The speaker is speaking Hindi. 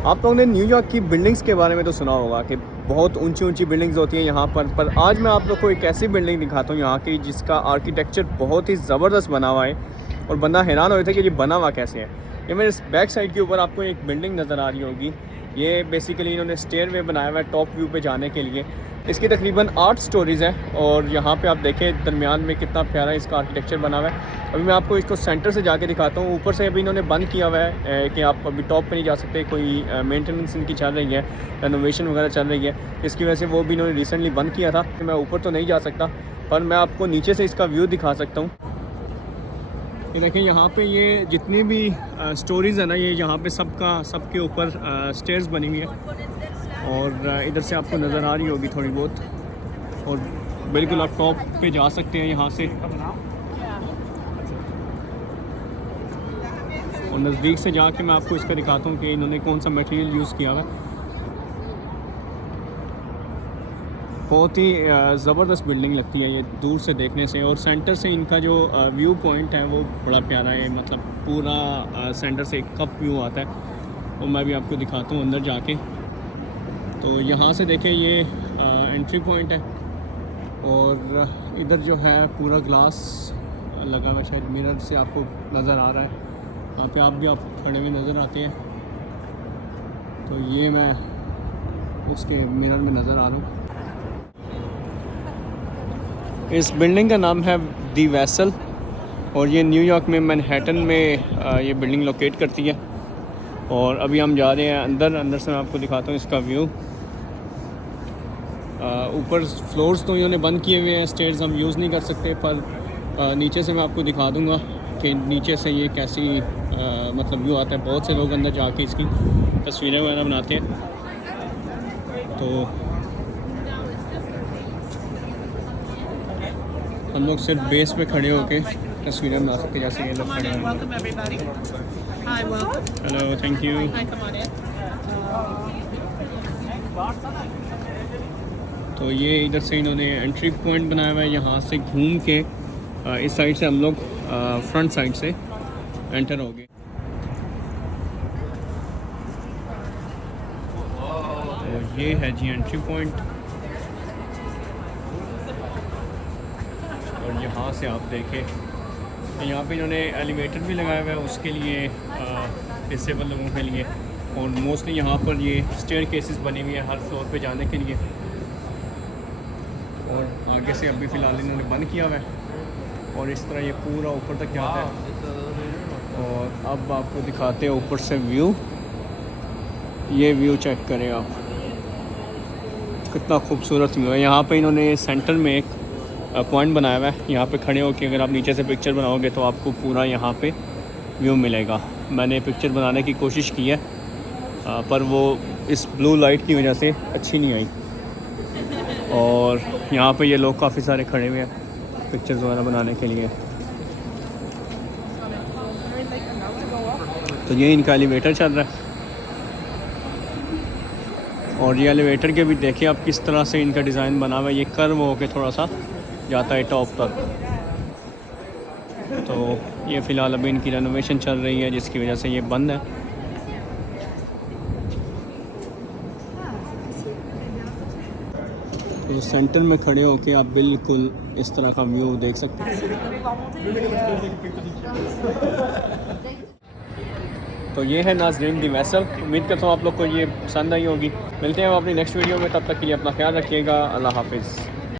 आप लोगों ने न्यूयॉर्क की बिल्डिंग्स के बारे में तो सुना होगा कि बहुत ऊंची ऊंची बिल्डिंग्स होती हैं यहाँ पर आज मैं आप लोग को एक ऐसी बिल्डिंग दिखाता हूँ यहाँ की जिसका आर्किटेक्चर बहुत ही ज़बरदस्त बना हुआ है और बंदा हैरान हो रहा था कि ये बना हुआ कैसे है। ये मेरे बैक साइड के ऊपर आपको एक बिल्डिंग नज़र आ रही होगी। ये बेसिकली इन्होंने स्टेयर वे बनाया हुआ है टॉप व्यू पे जाने के लिए। इसकी तकरीबन 8 स्टोरीज़ है और यहाँ पे आप देखें दरमियान में कितना प्यारा इसका आर्किटेक्चर बना हुआ है। अभी मैं आपको इसको सेंटर से जाके दिखाता हूँ। ऊपर से अभी इन्होंने बंद किया हुआ है कि आप अभी टॉप पे नहीं जा सकते, कोई मेंटेनेंस इनकी चल रही है, रेनोवेशन वगैरह चल रही है। इसकी वजह से वो भी इन्होंने रिसेंटली बंद किया था। मैं ऊपर तो नहीं जा सकता पर मैं आपको नीचे से इसका व्यू दिखा सकता हूँ। ये देखें यहाँ पे ये जितनी भी स्टोरीज़ है ना, ये यहाँ पे सबके ऊपर स्टेयर्स बनी हुई है और इधर से आपको नज़र आ रही होगी थोड़ी बहुत और बिल्कुल आप टॉप पे जा सकते हैं यहाँ से। और नज़दीक से जाके मैं आपको इसका दिखाता हूँ कि इन्होंने कौन सा मटेरियल यूज़ किया हुआ है। बहुत ही ज़बरदस्त बिल्डिंग लगती है ये दूर से देखने से और सेंटर से इनका जो व्यू पॉइंट है वो बड़ा प्यारा है। मतलब पूरा सेंटर से एक कप व्यू आता है और मैं भी आपको दिखाता हूँ अंदर जाके। तो यहाँ से देखें ये एंट्री पॉइंट है और इधर जो है पूरा ग्लास लगा हुआ, शायद मिरर से आपको नज़र आ रहा है। वहाँ पे आप भी आप खड़े हुए नज़र आते हैं। तो ये मैं उसके मिरर में नज़र आ रहा हूँ। इस बिल्डिंग का नाम है दी वेसल और ये न्यूयॉर्क में मैनहट्टन में ये बिल्डिंग लोकेट करती है। और अभी हम जा रहे हैं अंदर से मैं आपको दिखाता हूँ इसका व्यू। ऊपर फ्लोर्स तो इन्होंने बंद किए हुए हैं, स्टेयर्स हम यूज़ नहीं कर सकते, पर नीचे से मैं आपको दिखा दूँगा कि नीचे से ये कैसी मतलब व्यू आता है। बहुत से लोग अंदर जाके इसकी तस्वीरें वगैरह बनाते हैं। तो हम लोग सिर्फ बेस पे खड़े होके तस्वीरें बना सकते, जैसे ये लोग खड़े हैं। Hello, thank you. तो ये इधर से इन्होंने एंट्री पॉइंट बनाया हुआ है। यहाँ से घूम के इस साइड से हम लोग फ्रंट साइड से एंटर हो गए। तो ये है जी एंट्री पॉइंट और यहाँ से आप देखें तो यहाँ पे इन्होंने एलिवेटर भी लगाया हुआ है उसके लिए डिसेबल लोगों के लिए। और मोस्टली यहाँ पर ये स्टेयर केसेस बनी हुई है हर फ्लोर पे जाने के लिए। और आगे से अभी फ़िलहाल इन्होंने बंद किया हुआ है और इस तरह ये पूरा ऊपर तक जाता है। और अब आपको दिखाते हैं ऊपर से व्यू। ये व्यू चेक करें आप, कितना खूबसूरत व्यू है। यहाँ पे इन्होंने सेंटर में एक पॉइंट बनाया हुआ है। यहाँ पे खड़े होकर अगर आप नीचे से पिक्चर बनाओगे तो आपको पूरा यहाँ पे व्यू मिलेगा। मैंने पिक्चर बनाने की कोशिश की है पर वो इस ब्लू लाइट की वजह से अच्छी नहीं आई। और यहाँ पे ये लोग काफ़ी सारे खड़े हुए हैं पिक्चर्स वगैरह बनाने के लिए। तो ये इनका एलिवेटर चल रहा है और ये एलिवेटर के भी देखिए आप किस तरह से इनका डिज़ाइन बना हुआ है। ये कर्व होके थोड़ा सा जाता है टॉप तक। तो ये फ़िलहाल अभी इनकी रेनोवेशन चल रही है जिसकी वजह से ये बंद है। तो सेंटर में खड़े होके आप बिल्कुल इस तरह का व्यू देख सकते हैं। तो ये है नाज़रीन दी वेसल। उम्मीद करता हूँ आप लोग को ये पसंद आई होगी। मिलते हैं हम अपनी नेक्स्ट वीडियो में, तब तक के लिए अपना ख्याल रखिएगा। अल्लाह हाफिज़।